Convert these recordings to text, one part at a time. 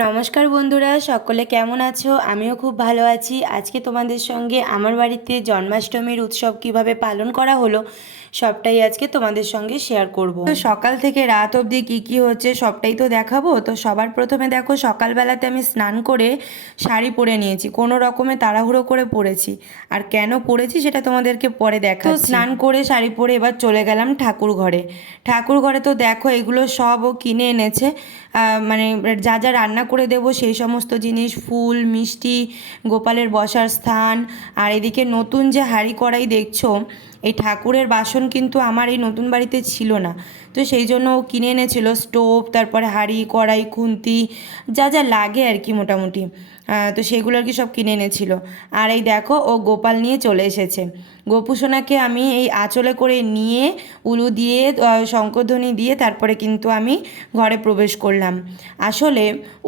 নমস্কার বন্ধুরা, সকলে কেমন আছো? আমিও খুব ভালো আছি। আজকে তোমাদের সঙ্গে আমার বাড়িতে জন্মাষ্টমীর উৎসব কীভাবে পালন করা হলো সবটাই আজকে তোমাদের সঙ্গে শেয়ার করব। তো সকাল থেকে রাত অবধি কি কি হচ্ছে সবটাই তো দেখাবো। তো সবার প্রথমে দেখো, সকালবেলাতে আমি স্নান করে শাড়ি পরে নিয়েছি। কোনো রকমে তাড়াহুড়ো করে পরেছি। আর কেন পরেছি সেটা তোমাদেরকে পরে দেখা তো স্নান করে শাড়ি পরে এবার চলে গেলাম ঠাকুর ঘরে। ঠাকুর ঘরে তো দেখো, এগুলো সবও কিনে এনেছে। মানে যা যা রান্না করে দেব সেই সমস্ত জিনিস, ফুল, মিষ্টি, গোপালের বসার স্থান। আর এদিকে নতুন যে হাঁড়ি কড়াই দেখছ এই ঠাকুরের বাসন কিন্তু আমার এই নতুন বাড়িতে ছিল না। তো সেই জন্য ও কিনে এনেছিল স্টোভ, তারপরে হাঁড়ি, কড়াই, খুন্তি, যা যা লাগে আর কি মোটামুটি। তো সেগুলো আর কি সব কিনে এনেছিল। আর এই দেখো, ও গোপাল নিয়ে চলে এসেছে। গোপুসোনাকে আমি এই আঁচলে করে নিয়ে, উলু দিয়ে শঙ্করধ্বনি দিয়ে তারপরে কিন্তু আমি ঘরে প্রবেশ করলাম। আসলে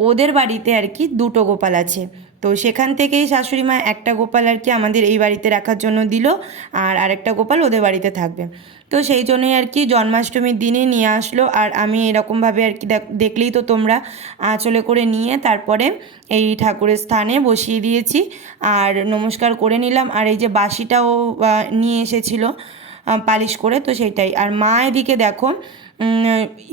ওদের বাড়িতে আর কি দুটো গোপাল আছে। তো সেখান থেকেই শাশুড়ি মা একটা গোপাল আর কি আমাদের এই বাড়িতে রাখার জন্য দিল, আর আরেকটা গোপাল ওদের বাড়িতে থাকবে। তো সেই জন্যই আর কি জন্মাষ্টমীর দিনে নিয়ে আসলো, আর আমি এরকমভাবে আর কি দেখ- দেখলেই তো তোমরা আঁচলে করে নিয়ে তারপরে এই ঠাকুরের স্থানে বসিয়ে দিয়েছি, আর নমস্কার করে নিলাম। আর এই যে বাসিটাও নিয়ে এসেছিল পালিশ করে, তো সেটাই আর মা এদিকে দেখো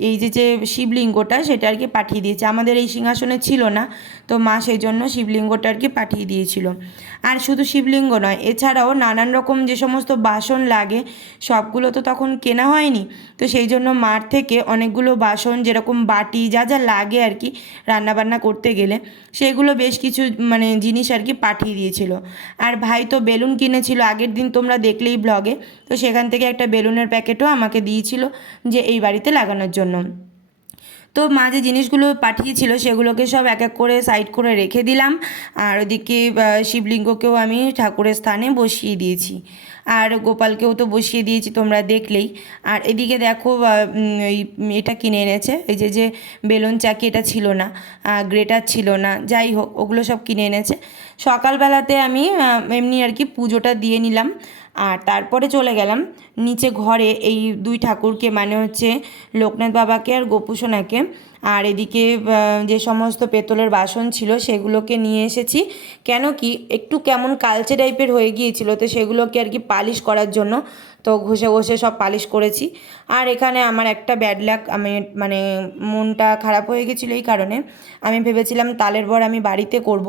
এই যে যে শিবলিঙ্গটা সেটা আর কি পাঠিয়ে দিয়েছে। আমাদের এই সিংহাসনে ছিল না, তো মা সেই জন্য শিবলিঙ্গটা আর কি পাঠিয়ে দিয়েছিল। আর শুধু শিবলিঙ্গ নয়, এছাড়াও নানান রকম যে সমস্ত বাসন লাগে, সবগুলো তো তখন কেনা হয়নি। তো সেই জন্য মার থেকে অনেকগুলো বাসন, যেরকম বাটি, যা যা লাগে আর কি রান্নাবান্না করতে গেলে, সেগুলো বেশ কিছু মানে জিনিস আর কি পাঠিয়ে দিয়েছিল। আর ভাই তো বেলুন কিনেছিল আগের দিন, তোমরা দেখলেই ব্লগে, তো সেখান থেকে একটা বেলুনের প্যাকেটও আমাকে দিয়েছিল যে, এই বাড়িতে লাগানোর জন্য। তো মা যে জিনিসগুলো পাঠিয়েছিল সেগুলোকে সব এক এক করে সাইড করে রেখে দিলাম। আর ওদিকে শিবলিঙ্গকেও আমি ঠাকুরের স্থানে বসিয়ে দিয়েছি। আর গোপালকেও তো বসিয়ে দিয়েছি, তোমরা দেখলেই। আর এদিকে দেখো এটা কিনে এনেছে। এই যে যে বেলুন চাকি, এটা ছিল না। গ্রেটার ছিল না। যাই হোক, ওগুলো সব কিনে এনেছে। সকালবেলাতে আমি এমনি আর কি পুজোটা দিয়ে নিলাম। আর তারপরে চলে গেলাম নিচে ঘরে এই দুই ঠাকুরকে মানে হচ্ছে লোকনাথ বাবাকে আর গোপুসোনাকে। আর এদিকে যে সমস্ত পেতলের বাসন ছিল সেগুলোকে নিয়ে এসেছি। কেন কি একটু কেমন কালচে টাইপের হয়ে গিয়েছিল, তো সেগুলোকে আর কি পালিশ করার জন্য তো ঘষে ঘষে সব পালিশ করেছি। আর এখানে আমার একটা ব্যাড লাক আমি মানে মনটা খারাপ হয়ে গেছিল এই কারণে। আমি ভেবেছিলাম তালের বড়া আমি বাড়িতে করব,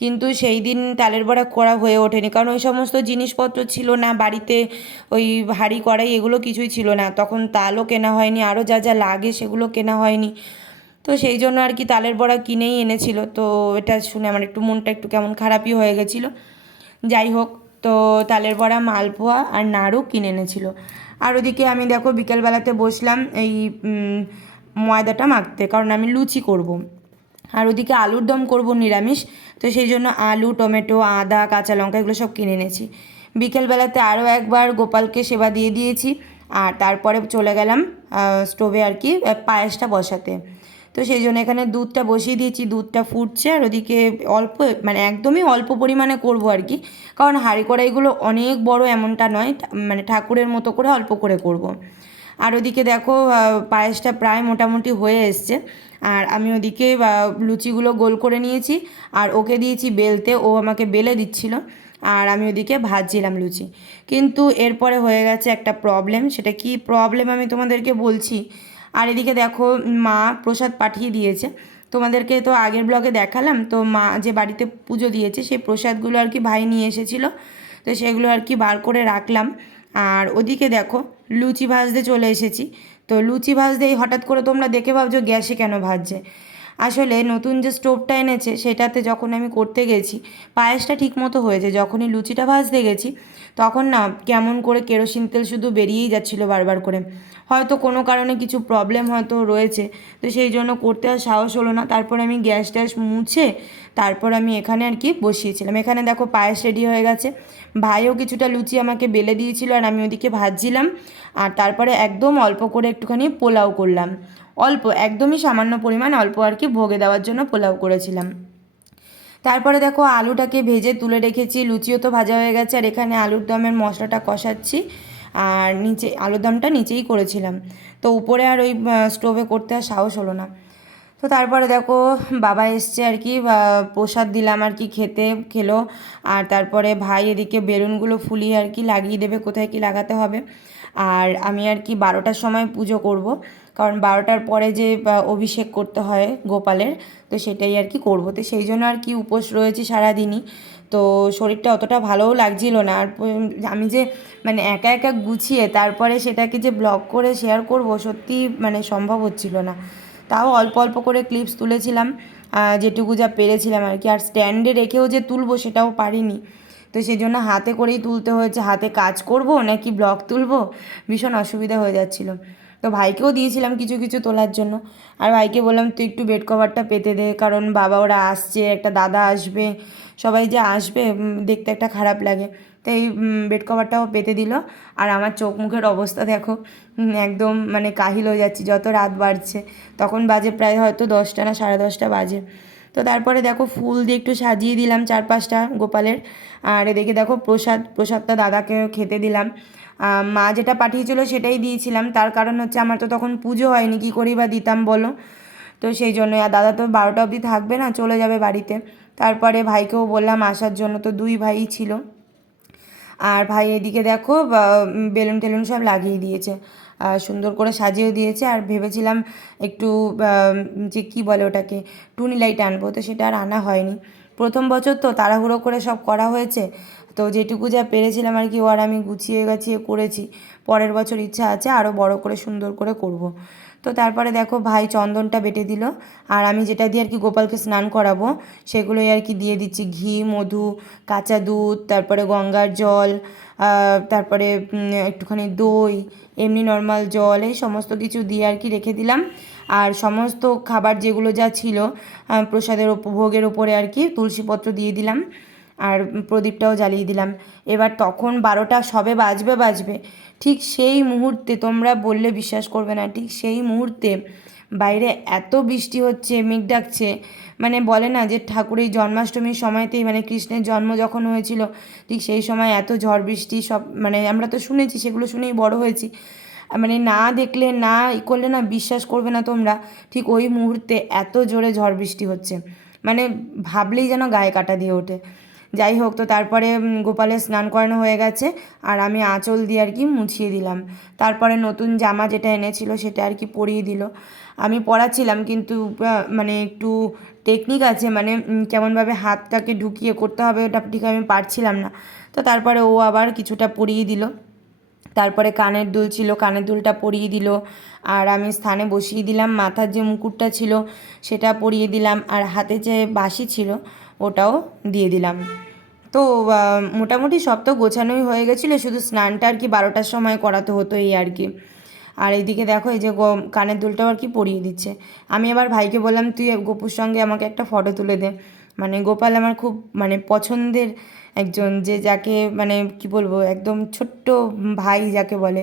কিন্তু সেই দিন তালের বড়া করা হয়ে ওঠেনি। কারণ ওই সমস্ত জিনিসপত্র ছিল না, বাড়িতে ওই হাঁড়ি, কড়াই এগুলো কিছুই ছিল না। তখন তালও কেনা হয়নি, আরও যা যা লাগে সেগুলো কেনা হয়নি। তো সেই জন্য আর কি তালের বড়া কিনেই এনেছিল। তো এটা শুনে আমার একটু মনটা একটু কেমন খারাপই হয়ে গেছিল। যাই হোক, তো তালের বড়া মালপোয়া আর নাড়ু কিনে এনেছিল। আর ওদিকে আমি দেখো বিকেলবেলাতে বসলাম এই ময়দাটা মাখতে, কারণ আমি লুচি করব। আর ওদিকে আলুর দম করব নিরামিষ, তো সেই জন্য আলু, টমেটো, আদা, কাঁচা লঙ্কা এগুলো সব কিনে এনেছি। বিকেলবেলাতে আরও একবার গোপালকে সেবা দিয়ে দিয়েছি। আর তারপরে চলে গেলাম স্টোভে আর কি পায়েসটা বসাতে। তো সেই জন্য এখানে দুধটা বসিয়ে দিয়েছি, দুধটা ফুটছে আর ওদিকে অল্প মানে একদমই অল্প পরিমাণে করব আর কি। কারণ হাঁড়ি কড়াইগুলো অনেক বড় এমনটা নয় মানে ঠাকুরের মতো করে অল্প করে করব। আর ওদিকে দেখো পায়েসটা প্রায় মোটামুটি হয়ে এসছে। আর আমি ওদিকে লুচিগুলো গোল করে নিয়েছি আর ওকে দিয়েছি বেলতে, ও আমাকে বেলে দিচ্ছিল। আর আমি ওদিকে ভাজছিলাম লুচি। কিন্তু এরপরে হয়ে গেছে একটা প্রবলেম সেটা কি প্রবলেম আমি তোমাদেরকে বলছি? আর এদিকে দেখো মা প্রসাদ পাঠিয়ে দিয়েছে। তোমাদেরকে তো আগের ব্লগে দেখালাম, তো মা যে বাড়িতে পুজো দিয়েছে, সেই প্রসাদগুলো আর কি ভাই নিয়ে এসেছিল। তো সেগুলো আর কি বার করে রাখলাম। আর ওদিকে দেখো লুচি ভাজতে চলে এসেছি। তো লুচি ভাজতেই হঠাৎ করে তোমরা দেখে ভাবছ গ্যাসে কেন ভাজছে? আসলে নতুন যে স্টোভটা এনেছে, সেটাতে যখন আমি করতে গেছি, পায়েসটা ঠিক মতো হয়েছে, যখনই লুচিটা ভাজতে গেছি, তখন না কেমন করে কেরোসিন তেল শুধু বেরিয়েই যাচ্ছিল বারবার করে। হয়তো কোনো কারণে কিছু প্রবলেম হয়তো রয়েছে, তো সেই জন্য করতে আর সাহস হলো না। তারপর আমি গ্যাস ট্যাস মুছে, তারপর আমি এখানে আর কি বসিয়েছিলাম। এখানে দেখো পায়েস রেডি হয়ে গেছে। ভাইও কিছুটা লুচি আমাকে বেলে দিয়েছিল আর আমি ওদিকে ভাজছিলাম। আর তারপরে একদম অল্প করে একটুখানি পোলাও করলাম। অল্প, একদমই সামান্য পরিমাণ অল্প আর কি ভোগে দেওয়ার জন্য পোলাও করেছিলাম। তারপরে দেখো আলুটাকে ভেজে তুলে রেখেছি, লুচিও তো ভাজা হয়ে গেছে আর এখানে আলুর দমের মশলাটা কষাচ্ছি আর নিচে, আলুর দমটা নিচেই করেছিলাম। তো উপরে আর ওই স্টোভে করতে আর সাহস হলো না। তো তারপরে দেখো বাবা এসছে আর কি প্রসাদ দিলাম আর কি খেতে, খেলো আর তারপরে ভাই এদিকে বেলুনগুলো ফুলিয়ে আর কি লাগিয়ে দেবে, কোথায় কি লাগাতে হবে। আর আমি আর কি বারোটার সময় পুজো করব। কারণ বারোটার পরে যে অভিষেক করতে হয় গোপালের, তো সেটাই আর কি করব। তো সেই জন্য আর কি উপোস রয়েছে সারাদিনই। তো শরীরটা অতটা ভালোও লাগছিল না। আর আমি যে মানে একা একা গুছিয়ে তারপরে সেটাকে যে ব্লগ করে শেয়ার করব, সত্যি মানে সম্ভব হচ্ছিল না। তাও অল্প অল্প করে ক্লিপস তুলেছিলাম যেটুকু যা পেরেছিলাম আর কি। আর স্ট্যান্ডে রেখেও যে তুলবো সেটাও পারিনি। তো সেই জন্য হাতে করেই তুলতে হয়েছে। হাতে কাজ করব নাকি ব্লগ তুলবো? ভীষণ অসুবিধা হয়ে যাচ্ছিল। তো ভাইকেও দিয়েছিলাম কিছু কিছু তোলার জন্য। আর ভাইকে বললাম, তুই একটু বেড কভারটা পেতে দে, কারণ বাবা ওরা আসছে, একটা দাদা আসবে, সবাই যে আসবে দেখতে একটা খারাপ লাগে। তাই বেড কভারটাও পেতে দিল। আর আমার চোখ মুখের অবস্থা দেখো একদম মানে কাহিল হয়ে যাচ্ছি, যত রাত বাড়ছে, তখন বাজে প্রায় হয়তো দশটা না সাড়ে দশটা বাজে। তো তারপরে দেখো ফুল দিয়ে একটু সাজিয়ে দিলাম চার পাঁচটা গোপালের। আর এদিকে দেখো প্রসাদ, প্রসাদটা দাদাকে খেতে দিলাম। মা যেটা পাঠিয়েছিল সেটাই দিয়েছিলাম। তার কারণ হচ্ছে আমার তো তখন পুজো হয়নি, কী করি বা দিতাম বলো? তো সেই জন্য আর দাদা তো বারোটা অবধি থাকবে না, চলে যাবে বাড়িতে। তারপরে ভাইকেও বললাম আসার জন্য, তো দুই ভাই ছিল। আর ভাই এদিকে দেখো বেলুন টেলুন সব লাগিয়ে দিয়েছে। সুন্দর করে সাজিয়েও দিয়েছে আর ভেবেছিলাম একটু যে কী বলে ওটাকে, টুনি লাইট আনব, তো সেটা আর আনা হয়নি প্রথম বছর তো তাড়াহুড়ো করে সব করা হয়েছে, তো যেটুকু যা পেরেছিলাম আর কি, ও আর আমি গুছিয়ে গাছিয়ে করেছি পরের বছর ইচ্ছা আছে আরও বড় করে সুন্দর করে করব। তো তারপরে দেখো ভাই চন্দনটা বেটে দিল। আর আমি যেটা দিয়ে আর কি গোপালকে স্নান করাবো, সেগুলোই আর কি দিয়ে দিচ্ছি। ঘি, মধু, কাঁচা দুধ, তারপরে গঙ্গার জল তারপরে একটুখানি দই, এমনি নর্মাল জল, এই সমস্ত কিছু দিয়ে আর কি রেখে দিলাম। আর সমস্ত খাবার যেগুলো যা ছিল প্রসাদের ভোগের ওপরে আর কি তুলসীপত্র দিয়ে দিলাম। আর প্রদীপটাও জ্বালিয়ে দিলাম। এবার তখন বারোটা সবে বাজবে বাজবে। ঠিক সেই মুহূর্তে তোমরা বললে বিশ্বাস করবে না, ঠিক সেই মুহূর্তে বাইরে এত বৃষ্টি হচ্ছে, মেঘ ডাকছে। মানে বলে না যে ঠাকুরের জন্মাষ্টমীর সময়তেই মানে কৃষ্ণের জন্ম যখন হয়েছিল, ঠিক সেই সময় এত ঝড় বৃষ্টি সব মানে আমরা তো শুনেছি, সেগুলো শুনেই বড় হয়েছি। মানে না দেখলে না ই করলে না বিশ্বাস করবে না তোমরা, ঠিক ওই মুহূর্তে এত জোরে ঝড় বৃষ্টি হচ্ছে। মানে ভাবলেই যেন গায়ে কাটা দিয়ে ওঠে। যাই হোক, তো তারপরে গোপালের স্নান করানো হয়ে গেছে। আর আমি আঁচল দিয়ে আর কি মুছিয়ে দিলাম। তারপরে নতুন জামা যেটা এনেছিল সেটা আর কি পরিয়ে দিল। আমি পরাচ্ছিলাম কিন্তু মানে একটু টেকনিক আছে মানে কেমনভাবে হাতটাকে ঢুকিয়ে করতে হবে ওটা ঠিক আমি পারছিলাম না। তো তারপরে ও আবার কিছুটা পরিয়ে দিল। তারপরে কানের দুল ছিল, কানের দুলটা পরিয়ে দিল। আর আমি স্থানে বসিয়ে দিলাম। মাথার যে মুকুটটা ছিল সেটা পরিয়ে দিলাম। আর হাতে যে বাঁশি ছিল ওটাও দিয়ে দিলাম। তো মোটামুটি সব তো গোছানোই হয়ে গেছিল, শুধু স্নানটা আর কি বারোটার সময় করাতে হতো এই আর কি। আর এইদিকে দেখো, এই যে কানের দুলটাও আর কি পরিয়ে দিচ্ছে। আমি আবার ভাইকে বললাম, তুই গোপুর সঙ্গে আমাকে একটা ফটো তুলে দে। মানে গোপাল আমার খুব মানে পছন্দের একজন, যে যাকে মানে কি বলব, একদম ছোট্ট ভাই যাকে বলে।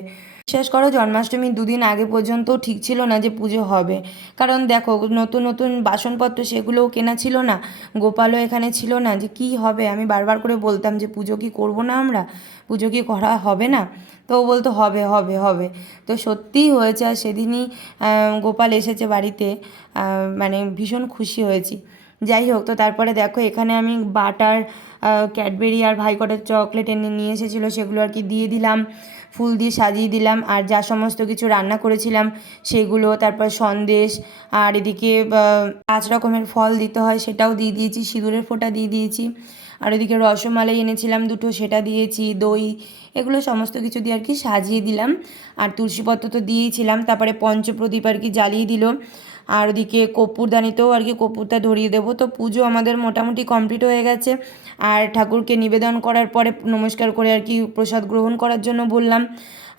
বিশ্বাস করো জন্মাষ্টমীর দুদিন আগে পর্যন্ত ঠিক ছিল না যে পুজো হবে। কারণ দেখো, নতুন নতুন বাসনপত্র সেগুলোও কেনা ছিল না, গোপালও এখানে ছিল না যে কি হবে? আমি বারবার করে বলতাম যে পুজো কি করব না আমরা? পুজো কি করা হবে না? তো ও বলতো, হবে হবে হবে। তো সত্যিই হয়েছে, আর সেদিনই গোপাল এসেছে বাড়িতে মানে ভীষণ খুশি হয়েছি। যাই হোক, তো তারপরে দেখো, এখানে আমি বাটার ক্যাডবেরি আর ভাইকটের চকলেট এনে নিয়ে এসেছিল, সেগুলো আর কি দিয়ে দিলাম, ফুল দিয়ে সাজিয়ে দিলাম, আর যা সমস্ত কিছু রান্না করেছিলাম সেগুলো, তারপর সন্দেশ, আর এদিকে পাঁচ রকমের ফল দিতে হয়, সেটাও দিয়ে দিয়েছি, সিঁদুরের ফোঁটা দিয়ে দিয়েছি আর এদিকে রসমালাই এনেছিলাম, দুটো সেটা দিয়েছি, দই, এগুলো সমস্ত কিছু দিয়ে আর কি সাজিয়ে দিলাম। আর তুলসীপত্র তো দিয়েইছিলাম তারপরে পঞ্চপ্রদীপ আর কি জ্বালিয়ে দিল। আর ওদিকে কর্পূরদানিতেও আর কি কর্পূরটা ধরিয়ে দেবো। তো পুজো আমাদের মোটামুটি কমপ্লিট হয়ে গেছে। আর ঠাকুরকে নিবেদন করার পরে নমস্কার করে আর কি প্রসাদ গ্রহণ করার জন্য বললাম।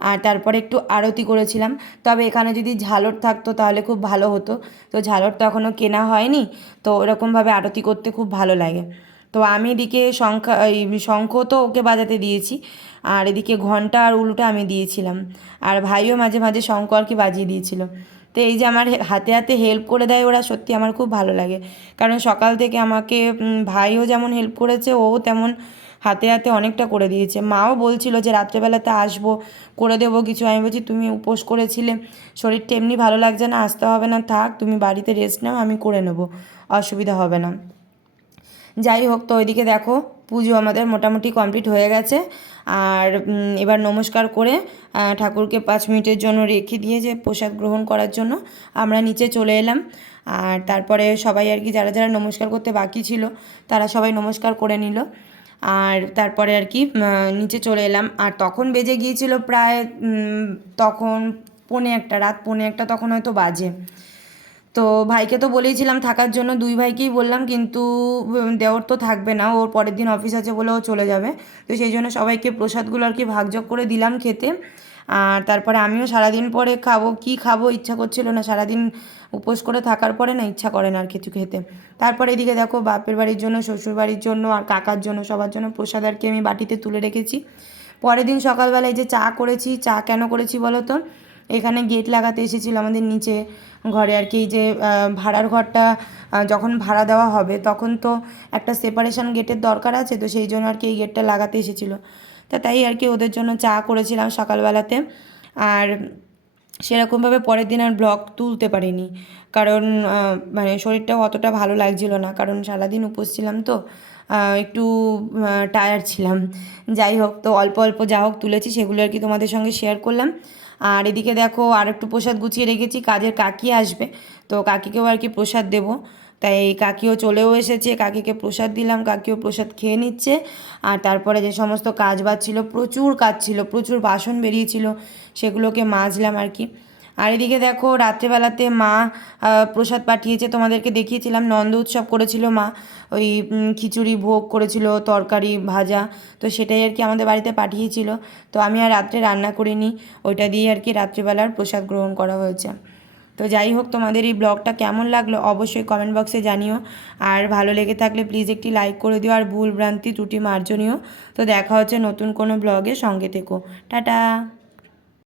আর তারপরে একটু আরতি করেছিলাম। তবে এখানে যদি ঝালর থাকতো তাহলে খুব ভালো হতো। তো ঝালর তো এখনও কেনা হয়নি। তো ওরকমভাবে আরতি করতে খুব ভালো লাগে। তো আমি এদিকে শঙ্খ এই শঙ্খ তো ওকে বাজাতে দিয়েছি, আর এদিকে ঘণ্টা আর উলুটা আমি দিয়েছিলাম। আর ভাইও মাঝে মাঝে শঙ্খ আর কি বাজিয়ে দিয়েছিল। তো এই যে আমার হাতে হাতে হেল্প করে দেয় ওরা, সত্যি আমার খুব ভালো লাগে। কারণ সকাল থেকে আমাকে ভাইও যেমন হেল্প করেছে, ও তেমন হাতে হাতে অনেকটা করে দিয়েছে। মাও বলছিল যে রাত্রেবেলাতে আসব, করে দেবো কিছু। আমি বলছি, তুমি উপোস করেছিলে, শরীরটা এমনি ভালো লাগছে না, আসতে হবে না, থাক, তুমি বাড়িতে রেস্ট নাও, আমি করে নেব, অসুবিধা হবে না। যাই হোক, তো ওইদিকে দেখো, পুজো আমাদের মোটামুটি কমপ্লিট হয়ে গেছে। আর এবার নমস্কার করে ঠাকুরকে পাঁচ মিনিটের জন্য রেখে দিয়ে যে প্রসাদ গ্রহণ করার জন্য আমরা নিচে চলে এলাম। আর তারপরে সবাই আর কি, যারা যারা নমস্কার করতে বাকি ছিল, তারা সবাই নমস্কার করে নিল। আর তারপরে আর কি নিচে চলে এলাম। আর তখন বেজে গিয়েছিল প্রায় তখন পৌনে একটা, রাত পৌনে একটা, তখন হয়তো বাজে। তো ভাইকে তো বলেইছিলাম, থাকার জন্য দুই ভাইকেই বললাম, কিন্তু দেওর তো থাকবে না, ওর পরের দিন অফিস আছে বলে ও চলে যাবে। তো সেই জন্য সবাইকে প্রসাদগুলো আর কি ভাগযোগ করে দিলাম খেতে। আর তারপরে আমিও সারাদিন পরে খাব, কি খাব ইচ্ছা করছিল না, সারাদিন উপোস করে থাকার পরে না ইচ্ছা করে না আর কিছু খেতে। তারপরে এদিকে দেখো বাপের বাড়ির জন্য, শ্বশুর বাড়ির জন্য আর কাকার জন্য, সবার জন্য প্রসাদ আর কি আমি বাটিতে তুলে রেখেছি। পরের দিন সকালবেলায় যে চা করেছি, চা কেন করেছি বলো তো? এখানে গেট লাগাতে এসেছিল আমাদের নিচে। ঘরে আর কি যে ভাড়ার ঘরটা যখন ভাড়া দেওয়া হবে, তখন তো একটা সেপারেশন গেটের দরকার আছে, তো সেই জন্য আর কি এই গেটটা লাগাতে এসেছিল। তা তাই আর কি ওদের জন্য চা করেছিলাম সকালবেলাতে। আর সেরকমভাবে পরের দিন আর ব্লগ তুলতে পারিনি। কারণ মানে শরীরটাও অতটা ভালো লাগছিল না, কারণ সারাদিন উপোস ছিলাম তো। একটু টায়ার্ড ছিলাম। যাই হোক, তো অল্প অল্প যা হোক তুলেছি, সেগুলো আর কি তোমাদের সঙ্গে শেয়ার করলাম। আর এদিকে দেখো, আর একটু প্রসাদ গুছিয়ে রেখেছি, কাজের কাকি আসবে, তো কাকিকেও আর কি প্রসাদ দেবো। তাই কাকিও চলেও এসেছে, কাকিকে প্রসাদ দিলাম, কাকিও প্রসাদ খেয়ে নিচ্ছে। আর তারপরে যে সমস্ত কাজ বাজ ছিল, প্রচুর কাজ ছিল, প্রচুর বাসন বেরিয়েছিল, সেগুলোকে মাজলাম আর কি। আর এদিকে দেখো, রাত্রেবেলাতে মা প্রসাদ পাঠিয়েছে। তোমাদেরকে দেখিয়েছিলাম, নন্দ উৎসব করেছিল মা। ওই খিচুড়ি ভোগ করেছিল, তরকারি ভাজা। তো সেটাই আর কি আমাদের বাড়িতে পাঠিয়েছিল। তো আমি আর রাত্রে রান্না করিনি। ওইটা দিয়ে আর কি রাত্রিবেলার প্রসাদ গ্রহণ করা হয়েছে। তো যাই হোক, তোমাদের এই ব্লগটা কেমন লাগল অবশ্যই কমেন্ট বক্সে জানিও। আর ভালো লেগে থাকলে প্লিজ একটি লাইক করে দিও আর ভুল ভ্রান্তি ত্রুটি মার্জনীয়। তো দেখা হচ্ছে নতুন কোনো ব্লগে সঙ্গে থেকো। টাটা!